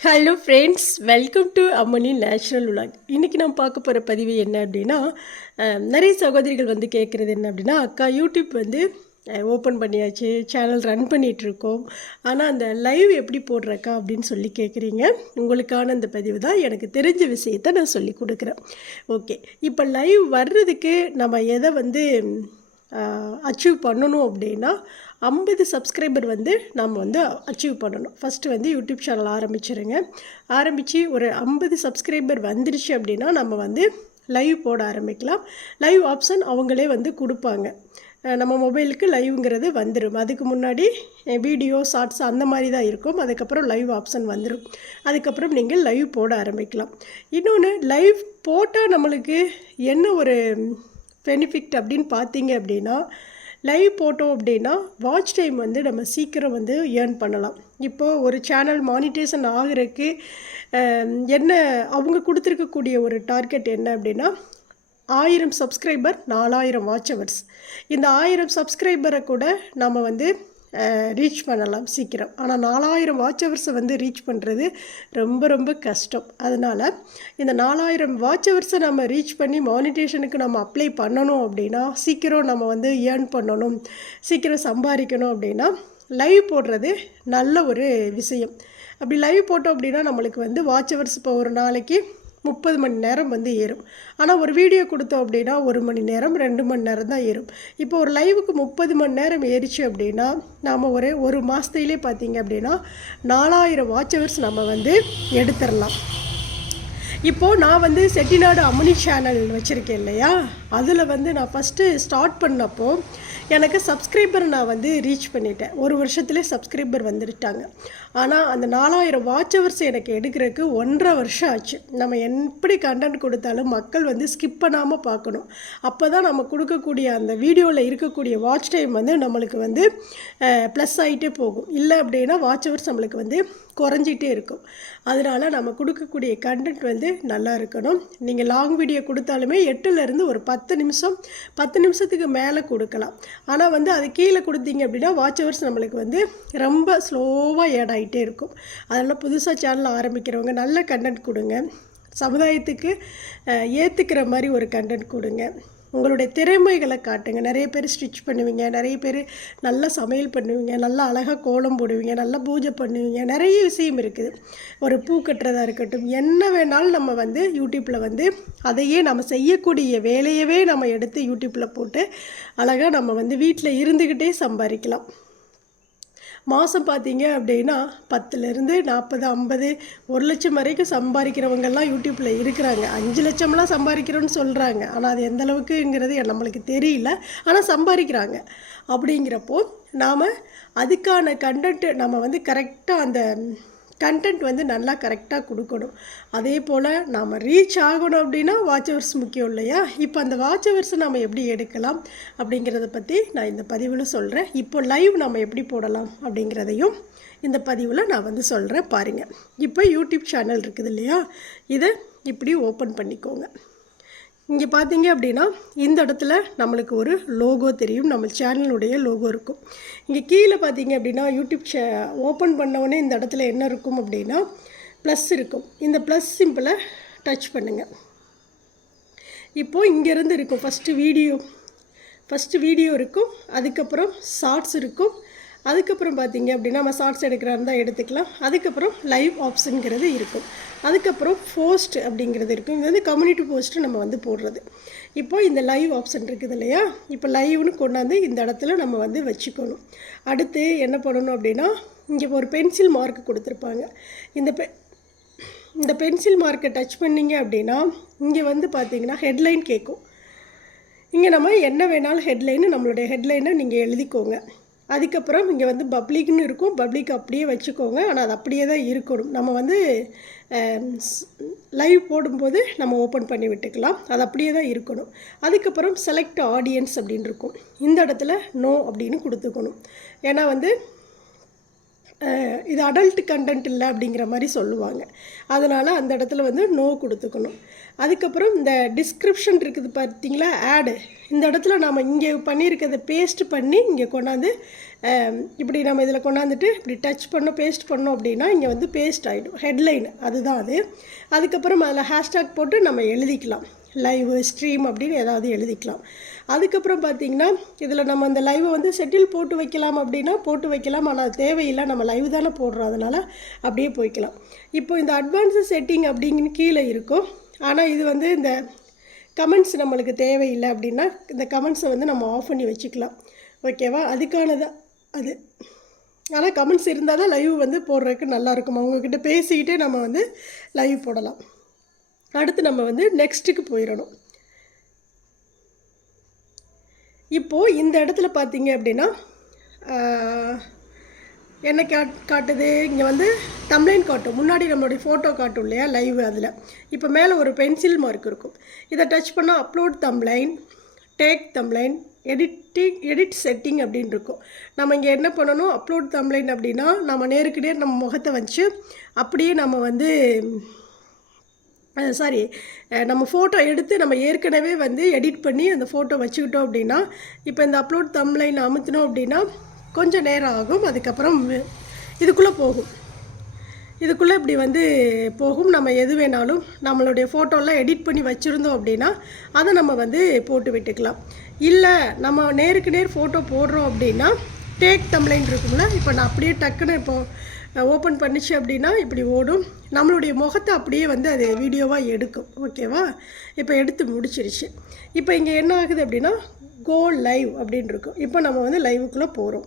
Hello friends welcome to Ammani natural vlog இன்றைக்கி நான் பார்க்க போகிற பதிவு என்ன அப்படின்னா நிறைய சகோதரிகள் வந்து கேட்குறது என்ன அப்படின்னா அக்கா யூடியூப் வந்து ஓப்பன் பண்ணியாச்சு சேனல் ரன் பண்ணிகிட்ருக்கோம் ஆனால் அந்த லைவ் எப்படி போடுறக்கா அப்படின்னு சொல்லி கேட்குறீங்க உங்களுக்கான அந்த பதிவு தான் எனக்கு தெரிஞ்ச விஷயத்தை நான் சொல்லி கொடுக்குறேன். ஓகே இப்போ லைவ் வர்றதுக்கு நம்ம எதை வந்து அச்சீவ் பண்ணணும் அப்படின்னா ஐம்பது சப்ஸ்கிரைபர் வந்து நம்ம வந்து அச்சீவ் பண்ணணும். ஃபஸ்ட்டு வந்து யூடியூப் சேனல் ஆரம்பிச்சிருங்க. ஆரம்பித்து ஒரு ஐம்பது சப்ஸ்கிரைபர் வந்துருச்சு அப்படின்னா நம்ம வந்து லைவ் போட ஆரம்பிக்கலாம். லைவ் ஆப்ஷன் அவங்களே வந்து கொடுப்பாங்க. நம்ம மொபைலுக்கு லைவ்ங்கிறது வந்துடும் அதுக்கு முன்னாடி வீடியோ ஷார்ட்ஸ் அந்த மாதிரி தான் இருக்கும். அதுக்கப்புறம் லைவ் ஆப்ஷன் வந்துடும் அதுக்கப்புறம் நீங்கள் லைவ் போட ஆரம்பிக்கலாம். இன்னொன்று லைவ் போட்டால் நம்மளுக்கு என்ன ஒரு பெனிஃபிட் அப்படின்னு பார்த்தீங்க அப்படின்னா லைவ் போட்டோம் அப்படின்னா வாட்ச் டைம் வந்து நம்ம சீக்கிரம் வந்து ஏர்ன் பண்ணலாம். இப்போது ஒரு சேனல் மானிட்டேஷன் ஆகுறதுக்கு என்ன அவங்க கொடுத்துருக்கக்கூடிய ஒரு டார்கெட் என்ன அப்படின்னா ஆயிரம் சப்ஸ்கிரைபர் நாலாயிரம் வாட்ச் ஹவர்ஸ் இந்த ஆயிரம் சப்ஸ்கிரைபரை கூட நம்ம வந்து ரீச் பண்ணலாம் சீக்கிரம். ஆனால் நாலாயிரம் வாட்ச் ஹவர்ஸை வந்து ரீச் பண்ணுறது ரொம்ப ரொம்ப கஷ்டம். அதனால் இந்த நாலாயிரம் வாட்ச் ஹவர்ஸை நம்ம ரீச் பண்ணி மானிட்டேஷனுக்கு நம்ம அப்ளை பண்ணணும் அப்படின்னா சீக்கிரம் நம்ம வந்து ஏர்ன் பண்ணணும் சீக்கிரம் சம்பாதிக்கணும் அப்படின்னா லைவ் போடுறது நல்ல ஒரு விஷயம். அப்படி லைவ் போட்டோம் அப்படின்னா நம்மளுக்கு வந்து வாட்ச் ஹவர்ஸ் இப்போ ஒரு நாளைக்கு முப்பது மணி நேரம் வந்து ஏறும். ஆனால் ஒரு வீடியோ கொடுத்தோம் அப்படின்னா ஒரு மணி நேரம் ரெண்டு மணி நேரம் தான் ஏறும். இப்போ ஒரு லைவுக்கு முப்பது மணி நேரம் ஏறிச்சு அப்படின்னா நாம் ஒரு ஒரு மாதத்துலேயே பார்த்தீங்க அப்படின்னா நாலாயிரம் வாட்ச் ஹவர்ஸ் நம்ம வந்து எடுத்துடலாம் இப்போது நான் வந்து செட்டிநாடு அம்மனி சேனல் வச்சுருக்கேன் இல்லையா? அதில் வந்து நான் ஃபஸ்ட்டு ஸ்டார்ட் பண்ணப்போ எனக்கு சப்ஸ்கிரைபர் நான் வந்து ரீச் பண்ணிட்டேன். ஒரு வருஷத்துலேயே சப்ஸ்கிரைபர் வந்துட்டாங்க ஆனால் அந்த நாலாயிரம் வாட்ச் ஹவர்ஸ் எனக்கு எடுக்கிறதுக்கு ஒன்றரை வருஷம் ஆச்சு. நம்ம எப்படி கண்டென்ட் கொடுத்தாலும் மக்கள் வந்து ஸ்கிப் பண்ணாமல் பார்க்கணும். அப்போ தான் நம்ம கொடுக்கக்கூடிய அந்த வீடியோவில் இருக்கக்கூடிய வாட்ச் டைம் வந்து நம்மளுக்கு வந்து ப்ளஸ் ஆகிட்டே போகும். இல்லை அப்படின்னா வாட்ச் ஹவர்ஸ் நம்மளுக்கு வந்து குறைஞ்சிட்டே இருக்கும். அதனால் நம்ம கொடுக்கக்கூடிய கண்டென்ட் வந்து நல்லா இருக்கணும். நீங்கள் லாங் வீடியோ கொடுத்தாலுமே எட்டுலேருந்து ஒரு பத்து நிமிஷம் பத்து நிமிஷத்துக்கு மேலே கொடுக்கலாம். ஆனால் வந்து அது கீழே கொடுத்தீங்க அப்படின்னா வாட்ச் ஹவர்ஸ் நம்மளுக்கு வந்து ரொம்ப ஸ்லோவாக ஏட் ஆகிட்டே இருக்கும். அதனால் புதுசாக சேனல் ஆரம்பிக்கிறவங்க நல்ல கண்டென்ட் கொடுங்க. சமுதாயத்துக்கு ஏற்றுக்கிற மாதிரி ஒரு கண்டென்ட் கொடுங்க. உங்களுடைய திறமைகளை காட்டுங்க. நிறைய பேர் ஸ்டிச் பண்ணுவீங்க. நிறைய பேர் நல்லா சமையல் பண்ணுவீங்க. நல்லா அழகாக கோலம் போடுவீங்க. நல்லா பூஜை பண்ணுவீங்க. நிறைய விஷயம் இருக்குது. ஒரு பூ கட்டுறதா இருக்கட்டும் என்ன வேணாலும் நம்ம வந்து யூடியூப்பில் வந்து அதையே நம்ம செய்யக்கூடிய வேலையவே நம்ம எடுத்து யூடியூப்பில் போட்டு அழகாக நம்ம வந்து வீட்டில் இருந்துக்கிட்டே சம்பாதிக்கலாம். மாதம் பார்த்தீங்க அப்படின்னா பத்துலேருந்து நாற்பது ஐம்பது ஒரு லட்சம் வரைக்கும் சம்பாதிக்கிறவங்கெல்லாம் யூடியூப்பில் இருக்கிறாங்க. அஞ்சு லட்சம்லாம் சம்பாதிக்கிறோன்னு சொல்கிறாங்க ஆனால் அது எந்த அளவுக்குங்கிறது நம்மளுக்கு தெரியல. ஆனால் சம்பாதிக்கிறாங்க. அப்படிங்கிறப்போ நாம் அதுக்கான கண்டென்ட்டு நம்ம வந்து கரெக்டாக அந்த கண்டென்ட் வந்து நல்லா கரெக்டாக கொடுக்கணும். அதே போல் நாம் ரீச் ஆகணும் அப்படின்னா வாட்ச் ஹவர்ஸ் முக்கியம் இல்லையா? இப்போ அந்த வாட்ச் ஹவர்ஸை நம்ம எப்படி எடுக்கலாம் அப்படிங்கிறத பற்றி நான் இந்த பதிவில் சொல்கிறேன் இப்போ லைவ் நம்ம எப்படி போடலாம் அப்படிங்கிறதையும் இந்த பதிவில் நான் வந்து சொல்கிறேன் பாருங்கள் இப்போ யூடியூப் சேனல் இருக்குது இல்லையா? இதை இப்படி ஓப்பன் பண்ணிக்கோங்க. இங்கே பார்த்தீங்க அப்படின்னா இந்த இடத்துல நம்மளுக்கு ஒரு லோகோ தெரியும். நம்ம சேனலுடைய லோகோ இருக்கும். இங்கே கீழே பார்த்தீங்க அப்படின்னா யூடியூப் சே ஓப்பன் பண்ணவுடனே இந்த இடத்துல என்ன இருக்கும் அப்படின்னா ப்ளஸ் இருக்கும். இந்த ப்ளஸ் சிம்பிளை டச் பண்ணுங்கள் இப்போது இங்கேருந்து இருக்கும். ஃபஸ்ட்டு வீடியோ ஃபஸ்ட்டு வீடியோ இருக்கும். அதுக்கப்புறம் ஷார்ட்ஸ் இருக்கும். அதுக்கப்புறம் பார்த்தீங்க அப்படின்னா நம்ம ஷார்ட்ஸ் எடுக்கிறா இருந்தால் எடுத்துக்கலாம். அதுக்கப்புறம் லைவ் ஆப்ஷனுங்கிறது இருக்கும். அதுக்கப்புறம் போஸ்ட் அப்படிங்கிறது இருக்கும். இது வந்து கம்யூனிட்டி போஸ்ட்டு நம்ம வந்து போடுறது. இப்போ இந்த லைவ் ஆப்ஷன் இருக்குது இல்லையா? இப்போ லைவ்னு கொண்டாந்து இந்த இடத்துல நம்ம வந்து வச்சுக்கணும். அடுத்து என்ன பண்ணணும் அப்படின்னா இங்கே ஒரு பென்சில் மார்க் கொடுத்துருப்பாங்க. இந்த பெ இந்த பென்சில் மார்க்கை டச் பண்ணீங்க அப்படின்னா இங்கே வந்து பார்த்தீங்கன்னா ஹெட்லைன் கேட்கும். இங்கே நம்ம என்ன வேணாலும் ஹெட்லைனு நம்மளுடைய ஹெட்லைனை நீங்கள் எழுதிக்கோங்க. அதுக்கப்புறம் இங்கே வந்து பப்ளிக்னு இருக்கும். பப்ளிக் அப்படியே வச்சுக்கோங்க. ஆனால் அது அப்படியே தான் இருக்கணும். நம்ம வந்து லைவ் போடும்போது நம்ம ஓப்பன் பண்ணி விட்டுக்கலாம். அது அப்படியே தான் இருக்கணும். அதுக்கப்புறம் செலக்ட் ஆடியன்ஸ் அப்படின்னு இருக்கும். இந்த இடத்துல நோ அப்படின்னு கொடுத்துக்கணும். ஏன்னா வந்து இது அடல்ட் கண்டென்ட் இல்லை அப்படிங்கிற மாதிரி சொல்லுவாங்க. அதனால் அந்த இடத்துல வந்து நோ கொடுத்துக்கணும். அதுக்கப்புறம் இந்த டிஸ்கிரிப்ஷன் இருக்குது பார்த்தீங்களா? ஆடு இந்த இடத்துல நம்ம இங்கே பண்ணியிருக்கிறத பேஸ்ட் பண்ணி இங்கே கொண்டாந்து இப்படி நம்ம இதில் கொண்டாந்துட்டு இப்படி டச் பண்ணோம் பேஸ்ட் பண்ணோம் அப்படின்னா இங்கே வந்து பேஸ்ட் ஆகிடும் ஹெட்லைன் அதுதான் அது. அதுக்கப்புறம் அதில் ஹேஷ்டாக் போட்டு நம்ம எழுதிக்கலாம். லைவ் ஸ்ட்ரீம் அப்படின்னு ஏதாவது எழுதிக்கலாம். அதுக்கப்புறம் பார்த்தீங்கன்னா இதில் நம்ம அந்த லைவை வந்து செட்டில் போட்டு வைக்கலாம் அப்படின்னா போட்டு வைக்கலாம். ஆனால் அது தேவையில்லை. நம்ம லைவ் தானே போடுறோம். அதனால் அப்படியே போய்க்கலாம். இப்போ இந்த அட்வான்ஸு செட்டிங் அப்படிங்கன்னு கீழே இருக்கும். ஆனால் இது வந்து இந்த கமெண்ட்ஸ் நம்மளுக்கு தேவையில்லை அப்படின்னா இந்த கமெண்ட்ஸை வந்து நம்ம ஆஃப் பண்ணி வச்சுக்கலாம். ஓகேவா அதுக்கானது அது. ஆனால் கமெண்ட்ஸ் இருந்தால் தான் லைவ் வந்து போடுறதுக்கு நல்லாயிருக்கும் அவங்கக்கிட்ட பேசிக்கிட்டே நம்ம வந்து லைவ் போடலாம். அடுத்து நம்ம வந்து நெக்ஸ்ட்டுக்கு போயிடணும். இப்போது இந்த இடத்துல பார்த்தீங்க அப்படின்னா என்ன காட் காட்டுது? இங்கே வந்து தம்ப்ளைன் காட்டும். முன்னாடி நம்மளுடைய ஃபோட்டோ காட்டும் இல்லையா? லைவ் அதில். இப்போ மேலே ஒரு பென்சில் மார்க் இருக்கும். இதை டச் பண்ணால் upload thumbnail tag thumbnail editing edit setting அப்படின்னு இருக்கும். நம்ம இங்கே என்ன பண்ணணும்? அப்லோட் தம்ப்ளைன் அப்படின்னா நம்ம நேருக்கு நேர் நம்ம முகத்தை வச்சு அப்படியே நம்ம வந்து சாரி நம்ம ஃபோட்டோ எடுத்து நம்ம ஏற்கனவே வந்து எடிட் பண்ணி அந்த ஃபோட்டோ வச்சுக்கிட்டோம் அப்படின்னா இப்போ இந்த அப்லோட் தம்ப்லைன் அமுத்தினோம் அப்படின்னா கொஞ்சம் நேரம் ஆகும் அதுக்கப்புறம் இதுக்குள்ளே போகும். இதுக்குள்ளே இப்படி வந்து போகும். நம்ம எது வேணாலும் நம்மளுடைய ஃபோட்டோலாம் எடிட் பண்ணி வச்சுருந்தோம் அப்படின்னா அதை நம்ம வந்து போட்டு விட்டுக்கலாம். இல்லை நம்ம நேருக்கு நேர் ஃபோட்டோ போடுறோம் அப்படின்னா டேக் தம்ப்ளைன் இருக்கும்ல இப்போ நான் அப்படியே டக்குன்னு இப்போ ஓப்பன் பண்ணிச்சு அப்படின்னா இப்படி ஓடும். நம்மளுடைய முகத்தை அப்படியே வந்து அது வீடியோவாக எடுக்கும். ஓகேவா இப்போ எடுத்து முடிச்சிருச்சு. இப்போ இங்கே என்ன ஆகுது அப்படின்னா கோ லைவ் அப்படின்னு இருக்கும். இப்போ நம்ம வந்து லைவுக்குள்ளே போகிறோம்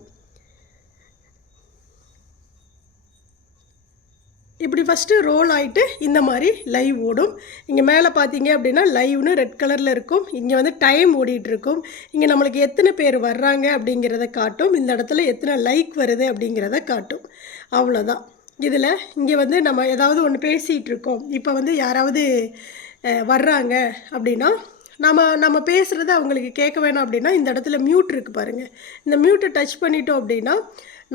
இப்படி ஃபஸ்ட்டு ரோல் ஆகிட்டு இந்த மாதிரி லைவ் ஓடும். இங்கே மேலே பார்த்தீங்க அப்படின்னா லைவ்னு ரெட் கலரில் இருக்கும். இங்கே வந்து டைம் ஓடிட்டுருக்கும் இங்கே நம்மளுக்கு எத்தனை பேர் வர்றாங்க அப்படிங்கிறத காட்டும். இந்த இடத்துல எத்தனை லைக் வருது அப்படிங்கிறத காட்டும். அவ்வளோதான் இதில் இங்கே வந்து நம்ம ஏதாவது ஒன்று பேசிகிட்டு இருக்கோம். இப்போ வந்து யாராவது வர்றாங்க அப்படின்னா நம்ம நம்ம பேசுகிறத அவங்களுக்கு கேட்க வேணாம் அப்படின்னா இந்த இடத்துல மியூட் இருக்குது பாருங்கள் இந்த மியூட்டை டச் பண்ணிட்டோம் அப்படின்னா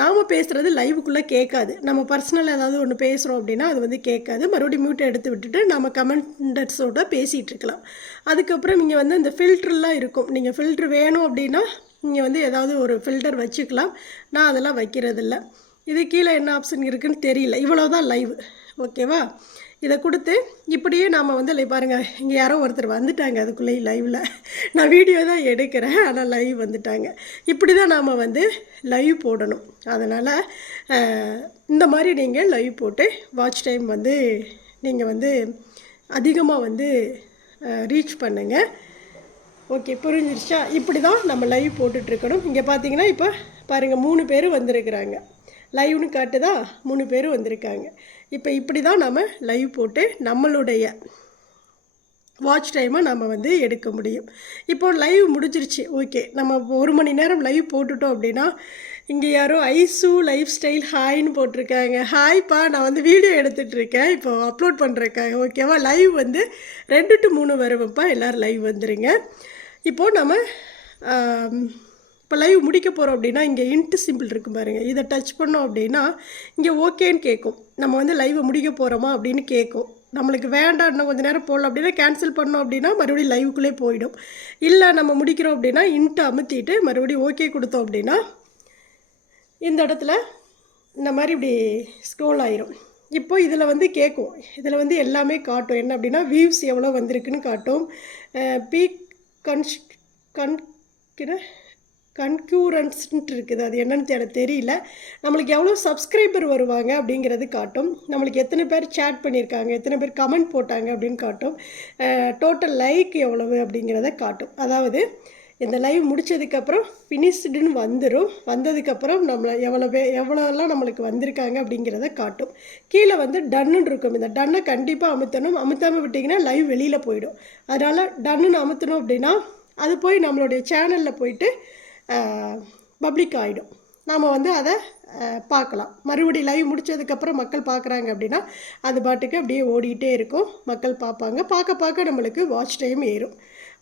நாம் பேசுகிறது லைவுக்குள்ளே கேட்காது. நம்ம பர்சனல் ஏதாவது ஒன்று பேசுகிறோம் அப்படின்னா அது வந்து கேட்காது. மறுபடியும் மியூட்டை எடுத்து விட்டுட்டு நம்ம கமெண்டர்ஸோட பேசிகிட்டு இருக்கலாம். அதுக்கப்புறம் இங்கே வந்து இந்த ஃபில்டர்லாம் இருக்கும். நீங்கள் ஃபில்ட்ரு வேணும் அப்படின்னா நீங்கள் வந்து ஏதாவது ஒரு ஃபில்டர் வச்சுக்கலாம். நான் அதெல்லாம் வைக்கிறதில்ல. இது கீழே என்ன ஆப்ஷன் இருக்குதுன்னு தெரியல. இவ்வளோ தான் லைவ் ஓகேவா இதை கொடுத்து இப்படியே நாம் வந்து இல்லை பாருங்கள் இங்கே யாரோ ஒருத்தர் வந்துட்டாங்க அதுக்குள்ளேயே லைவில் நான் வீடியோ தான் எடுக்கிறேன் ஆனால் லைவ் வந்துட்டாங்க. இப்படி தான் நாம் வந்து லைவ் போடணும். அதனால் இந்த மாதிரி நீங்கள் லைவ் போட்டு வாட்ச் டைம் வந்து நீங்கள் வந்து அதிகமாக வந்து ரீச் பண்ணுங்கள் ஓகே புரிஞ்சிருச்சா? இப்படி தான் நம்ம லைவ் போட்டுட்ருக்கணும். இங்கே பார்த்தீங்கன்னா இப்போ பாருங்கள் மூணு பேர் வந்திருக்கிறாங்க. லைவ்னு காட்டுதா? மூணு பேர் வந்திருக்காங்க. இப்போ இப்படி தான் நம்ம லைவ் போட்டு நம்மளுடைய வாட்ச் டைமை நம்ம வந்து எடுக்க முடியும். இப்போ லைவ் முடிஞ்சிருச்சு. ஓகே நம்ம ஒரு மணி நேரம் லைவ் போட்டுட்டோம் அப்படின்னா இங்கே யாரோ ஐசு லைஃப் ஸ்டைல் ஹாய்னு போட்டிருக்காங்க. ஹாய்ப்பா நான் வந்து வீடியோ எடுத்துகிட்டு இருக்கேன். இப்போ அப்லோட் பண்ணுறக்காங்க ஓகேவா லைவ் வந்து ரெண்டு டு மூணு வருவப்பா எல்லோரும் லைவ் வந்துடுங்க இப்போது நம்ம இப்போ லைவ் முடிக்க போகிறோம் அப்படின்னா இங்கே இன்ட்டு சிம்பிள் இருக்கும் பாருங்கள் இதை டச் பண்ணோம் அப்படின்னா இங்கே ஓகேன்னு கேட்கும். நம்ம வந்து லைவை முடிக்க போகிறோமா அப்படின்னு கேட்கும். நம்மளுக்கு வேண்டாம் இன்னும் கொஞ்சம் நேரம் போடலாம் அப்படின்னா கேன்சல் பண்ணோம் அப்படின்னா மறுபடியும் லைவுக்குள்ளே போயிடும். இல்லை நம்ம முடிக்கிறோம் அப்படின்னா இன்ட்டு அமுத்திட்டு மறுபடியும் ஓகே கொடுத்தோம் அப்படின்னா இந்த இடத்துல இந்த மாதிரி இப்படி ஸ்க்ரோல் ஆயிரும். இப்போ இதில் வந்து கேட்கும். இதில் வந்து எல்லாமே காட்டும். என்ன அப்படின்னா வியூஸ் எவ்வளோ வந்திருக்குன்னு காட்டும். பீக் கன்ஸ் கண்கிற கன்க்யூரன்ஸ்ன்ட்டு இருக்குது. அது என்னன்னு எனக்கு தெரியல. நம்மளுக்கு எவ்வளோ சப்ஸ்கிரைபர் வருவாங்க அப்படிங்கிறது காட்டும். நம்மளுக்கு எத்தனை பேர் சேட் பண்ணியிருக்காங்க எத்தனை பேர் கமெண்ட் போட்டாங்க அப்படின்னு காட்டும். டோட்டல் லைக் எவ்வளவு அப்படிங்கிறத காட்டும். அதாவது இந்த லைவ் முடிச்சதுக்கப்புறம் ஃபினிஷ்டுன்னு வந்துடும் வந்ததுக்கப்புறம் நம்மளை எவ்வளோ பே எவ்வளோலாம் நம்மளுக்கு வந்திருக்காங்க அப்படிங்கிறத காட்டும். கீழே வந்து டன்னுன்னு இருக்கும். இந்த டன்னை கண்டிப்பாக அமுத்தணும். அமுத்தாமல் விட்டிங்கன்னா லைவ் வெளியில் போயிடும். அதனால் டன்னுன்னு அமுத்தணும் அப்படின்னா அது போய் நம்மளுடைய சேனலில் போயிட்டு பப்ளிக் ஆகிடும் நாம் வந்து அதை பார்க்கலாம். மறுபடி லைவ் முடிச்சதுக்கப்புறம் மக்கள் பார்க்குறாங்க அப்படின்னா அது பாட்டுக்கு அப்படியே ஓடிக்கிட்டே இருக்கும். மக்கள் பார்ப்பாங்க. பார்க்க பார்க்க நம்மளுக்கு வாட்ச் டைம் ஏறும்.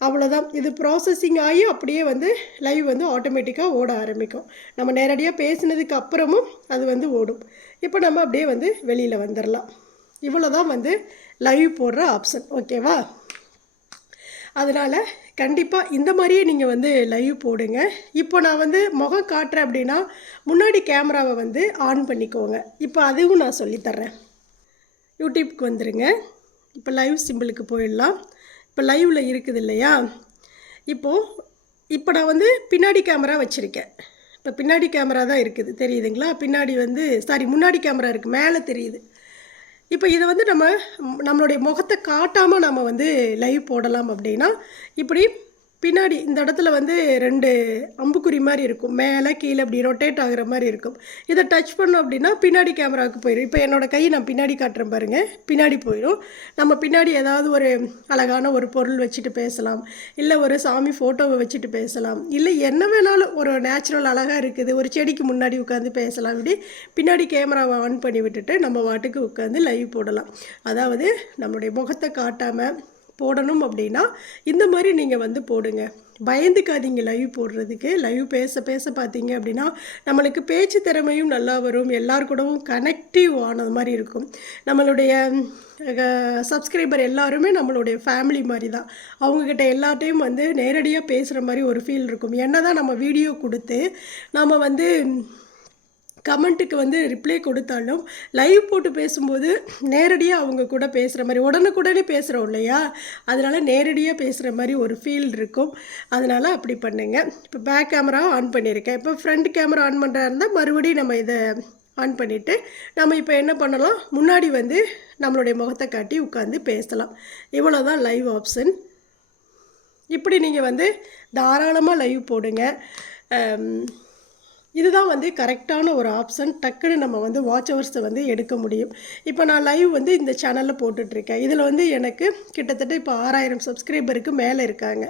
அவ்வளோதான் இது ப்ராசஸிங் ஆகி அப்படியே வந்து லைவ் வந்து ஆட்டோமேட்டிக்காக ஓட ஆரம்பிக்கும். நம்ம நேரடியாக பேசினதுக்கு அப்புறமும் அது வந்து ஓடும். இப்போ நம்ம அப்படியே வந்து வெளியில் வந்துடலாம் இவ்வளோ தான் வந்து லைவ் போடுற ஆப்ஷன் ஓகேவா அதனால் கண்டிப்பாக இந்த மாதிரியே நீங்கள் வந்து லைவ் போடுங்க. இப்போ நான் வந்து முகம் காட்டுறேன் அப்படின்னா முன்னாடி கேமராவை வந்து ஆன் பண்ணிக்கோங்க. இப்போ அதுவும் நான் சொல்லித்தர்றேன். யூடியூப்க்கு வந்துடுங்க இப்போ லைவ் சிம்பிளுக்கு போயிடலாம். இப்போ லைவில் இருக்குது இல்லையா? இப்போது இப்போ நான் வந்து பின்னாடி கேமரா வச்சுருக்கேன். இப்போ பின்னாடி கேமரா தான் இருக்குது. தெரியுதுங்களா? பின்னாடி வந்து சாரி முன்னாடி கேமரா இருக்குது மேலே தெரியுது. இப்போ இதை வந்து நம்ம நம்மளுடைய முகத்தை காட்டாமல் நம்ம வந்து லைவ் போடலாம் அப்படின்னா இப்படி பின்னாடி இந்த இடத்துல வந்து ரெண்டு அம்புக்குறி மாதிரி இருக்கும். மேலே கீழே இப்படி ரொட்டேட் ஆகிற மாதிரி இருக்கும். இதை டச் பண்ணோம் அப்படின்னா பின்னாடி கேமராவுக்கு போயிடும் இப்போ என்னோட கையை நான் பின்னாடி காட்டுறேன் பாருங்கள் பின்னாடி போயிடும் நம்ம பின்னாடி ஏதாவது ஒரு அழகான ஒரு பொருள் வச்சுட்டு பேசலாம். இல்லை ஒரு சாமி ஃபோட்டோவை வச்சுட்டு பேசலாம். இல்லை என்ன வேணாலும் ஒரு நேச்சுரல் அழகாக இருக்குது. ஒரு செடிக்கு முன்னாடி உட்காந்து பேசலாம். இப்படி பின்னாடி கேமராவை ஆன் பண்ணி விட்டுட்டு நம்ம வாட்டுக்கு உட்காந்து லைவ் போடலாம். அதாவது நம்மளுடைய முகத்தை காட்டாமல் போடணும் அப்படின்னா இந்த மாதிரி நீங்கள் வந்து போடுங்க. பயந்துக்காதீங்க லைவ் போடுறதுக்கு. லைவ் பேச பேச பார்த்தீங்க அப்படின்னா நம்மளுக்கு பேச்சு திறமையும் நல்லா வரும். எல்லார் கூடவும் கனெக்டிவ் ஆனது மாதிரி இருக்கும். நம்மளுடைய சப்ஸ்கிரைபர் எல்லாருமே நம்மளுடைய ஃபேமிலி மாதிரி தான். அவங்கக்கிட்ட எல்லாத்தையும் வந்து நேரடியாக பேசுகிற மாதிரி ஒரு ஃபீல் இருக்கும். என்ன தான் நம்ம வீடியோ கொடுத்து நம்ம வந்து கமெண்ட்டுக்கு வந்து ரிப்ளை கொடுத்தாலும் லைவ் போட்டு பேசும்போது நேரடியாக அவங்க கூட பேசுகிற மாதிரி உடனுக்குடனே பேசுகிறோம் இல்லையா? அதனால் நேரடியாக பேசுகிற மாதிரி ஒரு ஃபீல் இருக்கும். அதனால் அப்படி பண்ணுங்கள் இப்போ பேக் கேமரா ஆன் பண்ணியிருக்கேன் இப்போ ஃப்ரண்ட் கேமரா ஆன் பண்ணுறா இருந்தால் மறுபடியும் நம்ம இதை ஆன் பண்ணிவிட்டு நம்ம இப்போ என்ன பண்ணலாம்? முன்னாடி வந்து நம்மளுடைய முகத்தை காட்டி உட்காந்து பேசலாம். இவ்வளோ தான் லைவ் ஆப்ஷன் இப்படி நீங்கள் வந்து தாராளமாக லைவ் போடுங்க. இதுதான் வந்து கரெக்டான ஒரு ஆப்ஷன். டக்குன்னு நம்ம வந்து வாட்ச் ஹவர்ஸை வந்து எடுக்க முடியும். இப்போ நான் லைவ் வந்து இந்த சேனலில் போட்டுட்ருக்கேன். இதில் வந்து எனக்கு கிட்டத்தட்ட இப்போ ஆறாயிரம் சப்ஸ்கிரைபருக்கு மேலே இருக்காங்க.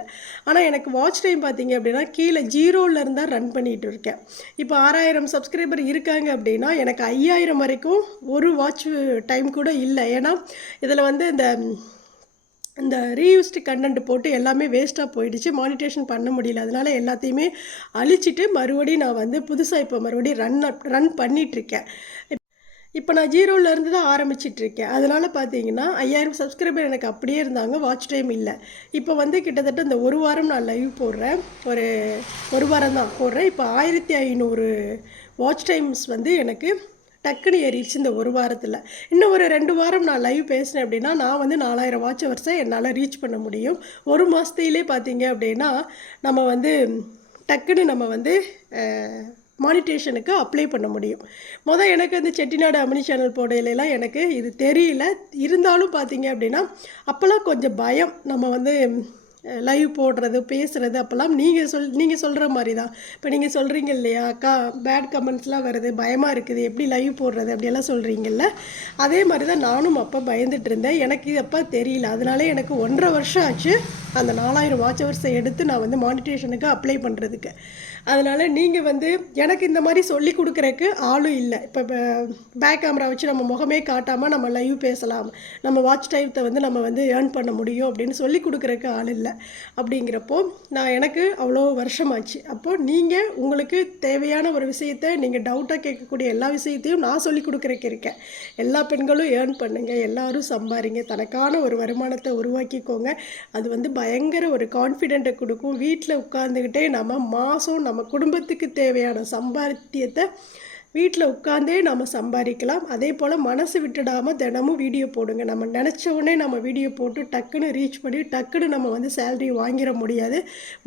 ஆனால் எனக்கு வாட்ச் டைம் பார்த்தீங்க அப்படின்னா கீழே ஜீரோலேருந்து தான் ரன் பண்ணிகிட்டு இருக்கேன் இப்போ ஆறாயிரம் சப்ஸ்கிரைபர் இருக்காங்க அப்படின்னா எனக்கு ஐயாயிரம் வரைக்கும் ஒரு வாட்ச் டைம் கூட இல்லை. ஏன்னா இதில் வந்து இந்த இந்த ரீயூஸ்டு கண்டென்ட் போட்டு எல்லாமே வேஸ்ட்டாக போயிடுச்சு. மானிட்டேஷன் பண்ண முடியல. அதனால் எல்லாத்தையுமே அழிச்சிட்டு மறுபடியும் நான் வந்து புதுசாக இப்போ மறுபடியும் ரன் அப் ரன் பண்ணிகிட்ருக்கேன் இப்போ நான் ஜீரோவிலேருந்து தான் ஆரம்பிச்சிட்ருக்கேன் அதனால் பார்த்தீங்கன்னா ஐயாயிரம் சப்ஸ்கிரைபர் எனக்கு அப்படியே இருந்தாங்க. வாட்ச் டைம் இல்லை. இப்போ வந்து கிட்டத்தட்ட இந்த ஒரு வாரம் நான் லைவ் போடுறேன். ஒரு ஒரு வாரம் தான் போடுறேன். இப்போ ஆயிரத்தி ஐநூறு வாட்ச் டைம்ஸ் வந்து எனக்கு டக்குன்னு ஏறிடுச்சு இந்த ஒரு வாரத்தில். இன்னும் ஒரு ரெண்டு வாரம் நான் லைவ் பேசினேன் அப்படின்னா நான் வந்து நாலாயிரம் வாட்ச் ஹவர்ஸை என்னால் ரீச் பண்ண முடியும். ஒரு மாதத்துலேயே பார்த்தீங்க அப்படின்னா நம்ம வந்து டக்குன்னு நம்ம வந்து மானிட்டேஷனுக்கு அப்ளை பண்ண முடியும். மொதல் எனக்கு வந்து செட்டிநாடு அமினி சேனல் போடையிலலாம் எனக்கு இது தெரியல. இருந்தாலும் பார்த்தீங்க அப்படின்னா அப்போல்லாம் கொஞ்சம் பயம். நம்ம வந்து லைவ் போடுறது பேசுகிறது அப்போல்லாம் நீங்கள் சொல் நீங்கள் சொல்கிற மாதிரி தான் இப்போ நீங்கள் சொல்கிறீங்க இல்லையா அக்கா பேட் கமெண்ட்ஸ்லாம் வருது பயமாக இருக்குது எப்படி லைவ் போடுறது அப்படியெல்லாம் சொல்கிறீங்கல்ல அதே மாதிரி தான் நானும் அப்போ பயந்துட்டு இருந்தேன். எனக்கு இது அப்போ தெரியல. அதனால எனக்கு ஒன்றரை வருஷம் ஆச்சு. அந்த நாலாயிரம் வாட்ச் ஹவர்ஸை எடுத்து நான் வந்து மானிட்டேஷனுக்கு அப்ளை பண்ணுறதுக்கு அதனால் நீங்கள் வந்து எனக்கு இந்த மாதிரி சொல்லி கொடுக்குறக்கு ஆளும் இல்லை. இப்போ பேக் கேமரா வச்சு நம்ம முகமே காட்டாமல் நம்ம லைவ் பேசலாம். நம்ம வாட்ச் டைத்தை வந்து நம்ம வந்து ஏர்ன் பண்ண முடியும் அப்படின்னு சொல்லி கொடுக்குறக்கு ஆள் இல்லை. அப்படிங்கிறப்போ நான் எனக்கு அவ்வளோ வருஷமாச்சு. அப்போது நீங்கள் உங்களுக்கு தேவையான ஒரு விஷயத்தை நீங்கள் டவுட்டாக கேட்கக்கூடிய எல்லா விஷயத்தையும் நான் சொல்லி கொடுக்குறக்கு இருக்கேன். எல்லா பெண்களும் ஏர்ன் பண்ணுங்கள் எல்லாரும் சம்பாரிங்க. தனக்கான ஒரு வருமானத்தை உருவாக்கிக்கோங்க. அது வந்து பயங்கர ஒரு கான்ஃபிடென்ட்டை கொடுக்கும். வீட்டில் உட்காந்துக்கிட்டே நம்ம மாதம் நம்ம நம்ம குடும்பத்துக்கு தேவையான சம்பாத்தியத்தை வீட்டில் உட்காந்தே நம்ம சம்பாதிக்கலாம். அதே போல் மனசு விட்டுடாமல் தினமும் வீடியோ போடுங்க. நம்ம நினச்ச உடனே நம்ம வீடியோ போட்டு டக்குன்னு ரீச் பண்ணி டக்குன்னு நம்ம வந்து சேல்ரி வாங்கிட முடியாது.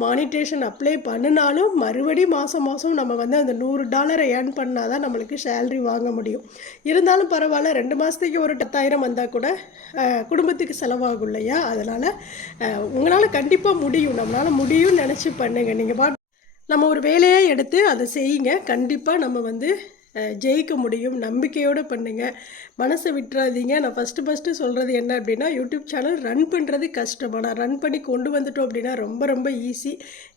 மானிட்டேஷன் அப்ளை பண்ணினாலும் மறுபடியும் மாதம் மாதம் நம்ம வந்து அந்த நூறு டாலரை ஏர்ன் பண்ணால் தான் நம்மளுக்கு சேல்ரி வாங்க முடியும். இருந்தாலும் பரவாயில்ல ரெண்டு மாதத்துக்கு ஒரு பத்தாயிரம் வந்தால் கூட குடும்பத்துக்கு செலவாகும் இல்லையா? அதனால் உங்களால் கண்டிப்பாக முடியும். நம்மளால் முடியும்னு நினச்சி பண்ணுங்கள் நீங்கள் பாட்டு நம்ம ஒரு வேலையாக எடுத்து அதை செய்யுங்க. கண்டிப்பாக நம்ம வந்து ஜெயிக்க முடியும். நம்பிக்கையோடு பண்ணுங்கள் மனசை விட்டுறாதீங்க. நான் ஃபஸ்ட்டு ஃபஸ்ட்டு சொல்கிறது என்ன அப்படின்னா யூடியூப் சேனல் ரன் பண்ணுறது கஷ்டம்? ஆனால் ரன் பண்ணி கொண்டு வந்துட்டோம் அப்படின்னா ரொம்ப ரொம்ப ஈஸி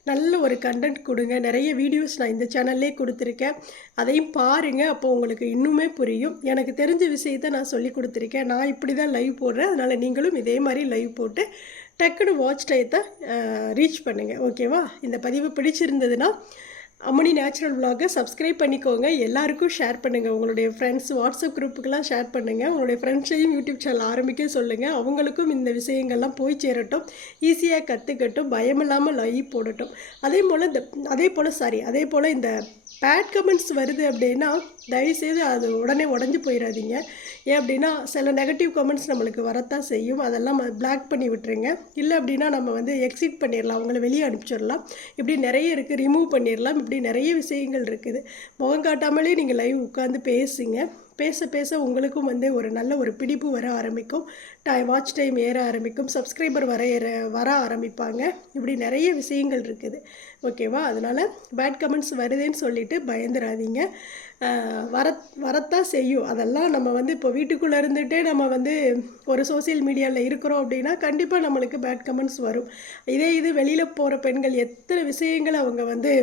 நல்ல ஒரு கண்டென்ட் கொடுங்க. நிறைய வீடியோஸ் நான் இந்த சேனல்லே கொடுத்துருக்கேன். அதையும் பாருங்கள் அப்போ உங்களுக்கு இன்னுமே புரியும். எனக்கு தெரிஞ்ச விஷயத்த நான் சொல்லி கொடுத்துருக்கேன். நான் இப்படி தான் லைவ் போடுறேன். அதனால் நீங்களும் இதே மாதிரி லைவ் போட்டு டக்குன்னு வாட்ச் டயத்தை ரீச் பண்ணுங்கள் ஓகேவா இந்த பதிவு பிடிச்சிருந்ததுன்னா அம்மணி நேச்சுரல் விலாகை சப்ஸ்கிரைப் பண்ணிக்கோங்க. எல்லாருக்கும் ஷேர் பண்ணுங்கள் உங்களுடைய ஃப்ரெண்ட்ஸ் வாட்ஸ்அப் குரூப்புக்கெல்லாம் ஷேர் பண்ணுங்கள் உங்களுடைய ஃப்ரெண்ட்ஸையும் யூடியூப் சேனல் ஆரம்பிக்க சொல்லுங்கள் அவங்களுக்கும் இந்த விஷயங்கள்லாம் போய் சேரட்டும். ஈஸியாக கற்றுக்கட்டும் பயமில்லாமல் லைவ் போடட்டும். அதே போல் இந்த அதே போல் சாரி அதே போல் இந்த பேட் கமெண்ட்ஸ் வருது அப்படின்னா தயவுசெய்து அது உடனே உடஞ்சி போயிடாதீங்க. ஏன் அப்படின்னா சில நெகட்டிவ் கமெண்ட்ஸ் நம்மளுக்கு வரத்தான் செய்யும். அதெல்லாம் பிளாக் பண்ணி விட்டுருங்க. இல்லை அப்படின்னா நம்ம வந்து எக்ஸிட் பண்ணிடலாம். அவங்கள வெளியே அனுப்பிச்சிடலாம். இப்படி நிறைய இருக்குது ரிமூவ் பண்ணிடலாம். இப்படி நிறைய விஷயங்கள் இருக்குது. முகம் காட்டாமலே நீங்கள் லைவ் உட்காந்து பேசுங்க. பேச பேச உங்களுக்கும் வந்து ஒரு நல்ல ஒரு பிடிப்பு வர ஆரம்பிக்கும். டை வாட்ச் டைம் ஏற ஆரம்பிக்கும். சப்ஸ்கிரைபர் வர ஏற வர ஆரம்பிப்பாங்க. இப்படி நிறைய விஷயங்கள் இருக்குது. ஓகேவா அதனால் பேட் கமெண்ட்ஸ் வருதுன்னு சொல்லிட்டு பயந்துடாதீங்க வர வரத்தான் செய்யும். அதெல்லாம் நம்ம வந்து இப்போ வீட்டுக்குள்ளே இருந்துகிட்டே நம்ம வந்து ஒரு சோஷியல் மீடியாவில் இருக்கிறோம் அப்படின்னா கண்டிப்பாக நம்மளுக்கு பேட் கமெண்ட்ஸ் வரும். இதே இது வெளியில் போகிற பெண்கள் எத்தனை விஷயங்களை அவங்க வந்து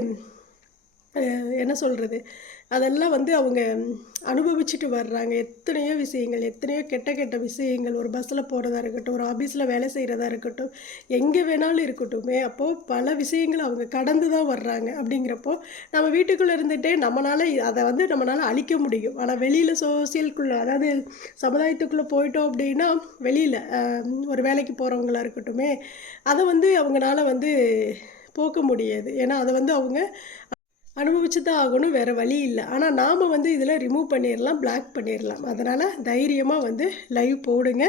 என்ன சொல்கிறது அதெல்லாம் வந்து அவங்க அனுபவிச்சுட்டு வர்றாங்க. எத்தனையோ விஷயங்கள் எத்தனையோ கெட்ட கெட்ட விஷயங்கள். ஒரு பஸ்ஸில் போகிறதா இருக்கட்டும் ஒரு ஆஃபீஸில் வேலை செய்கிறதா இருக்கட்டும் எங்கே வேணாலும் இருக்கட்டுமே. அப்போது பல விஷயங்களை அவங்க கடந்து தான் வர்றாங்க. அப்படிங்கிறப்போ நம்ம வீட்டுக்குள்ளே இருந்துகிட்டே நம்மளால் அதை வந்து நம்மளால் அழிக்க முடியும். ஆனால் வெளியில் சோசியலுக்குள்ளே அதாவது சமுதாயத்துக்குள்ளே போயிட்டோம் அப்படின்னா வெளியில் ஒரு வேலைக்கு போகிறவங்களா இருக்கட்டுமே அதை வந்து அவங்களால வந்து போக்க முடியாது. ஏன்னா அதை வந்து அவங்க அனுபவிச்சு தான் ஆகணும் வேறு வழி இல்லை. ஆனால் நாம் வந்து இதில் ரிமூவ் பண்ணிடலாம் பிளாக் பண்ணிடலாம் அதனால் தைரியமாக வந்து லைவ் போடுங்க.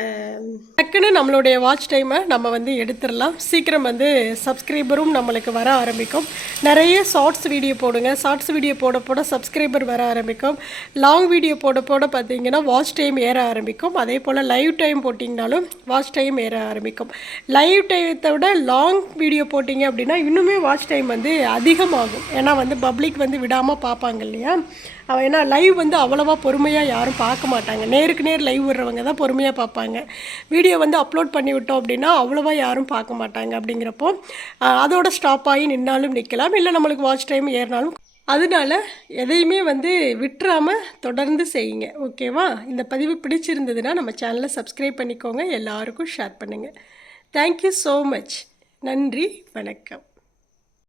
Um, டக்குன்னு நம்மளுடைய வாட்ச் டைமை நம்ம வந்து எடுத்துடலாம். சீக்கிரம் வந்து சப்ஸ்கிரைபரும் நம்மளுக்கு வர ஆரம்பிக்கும். நிறைய ஷார்ட்ஸ் வீடியோ போடுங்க. ஷார்ட்ஸ் வீடியோ போட போட சப்ஸ்கிரைபர் வர ஆரம்பிக்கும். லாங் வீடியோ போட போட பார்த்தீங்கன்னா வாட்ச் டைம் ஏற ஆரம்பிக்கும். அதே போல் லைவ் டைம் போட்டிங்கனாலும் வாட்ச் டைம் ஏற ஆரம்பிக்கும். லைவ் டைத்தை விட லாங் வீடியோ போட்டிங்க அப்படின்னா இன்னுமே வாட்ச் டைம் வந்து அதிகமாகும். ஏன்னா வந்து பப்ளிக் வந்து விடாமல் பார்ப்பாங்க இல்லையா? ஏன்னா லைவ் வந்து அவ்வளோவா பொறுமையாக யாரும் பார்க்க மாட்டாங்க. நேருக்கு நேர் லைவ் விடுறவங்க தான் பொறுமையாக பார்ப்பாங்க. வீடியோ வந்து அப்லோட் பண்ணி விட்டோம் அப்படின்னா அவ்வளோவா யாரும் பார்க்க மாட்டாங்க அப்படிங்கிறப்போ அதோட ஸ்டாப் ஆகி நின்னாலும் நிற்கலாம். இல்லை நம்மளுக்கு வாட்ச் டைம் ஏறினாலும். அதனால எதையுமே வந்து விட்டுறாமல் தொடர்ந்து செய்யுங்க. ஓகேவா இந்த பதிவு பிடிச்சிருந்ததுன்னா நம்ம சேனலை சப்ஸ்கிரைப் பண்ணிக்கோங்க. எல்லாருக்கும் ஷேர் பண்ணுங்கள் தேங்க்யூ ஸோ மச் நன்றி. வணக்கம்.